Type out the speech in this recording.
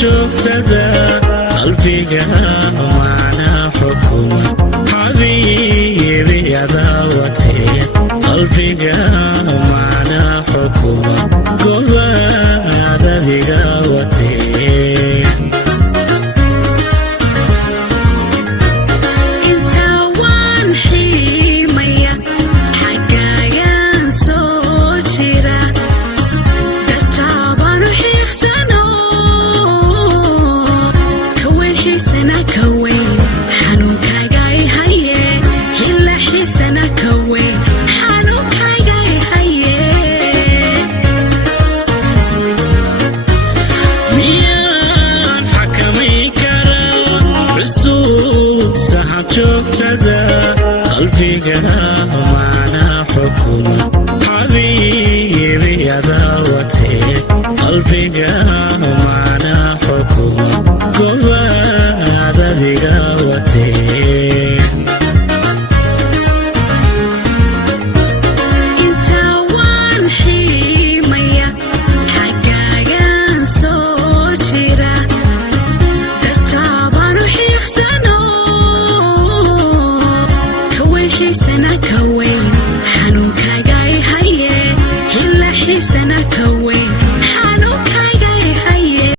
joogtadaa qalbiga macna xukuma xabiibi adaa watee qalbiga macna xukuma gobaad adiga watee intaa waan xiimaya xaggaayaan soo jira dartaabanu xiiqsano kaweyn xiisana kaweyn xanuunkaaga i haye hila xiisana kaweyn xanuunkaaga i haye miyaan xakamayn karaa xusuusaha joogtadaa qalbiga macna xukuma xabiibi adaa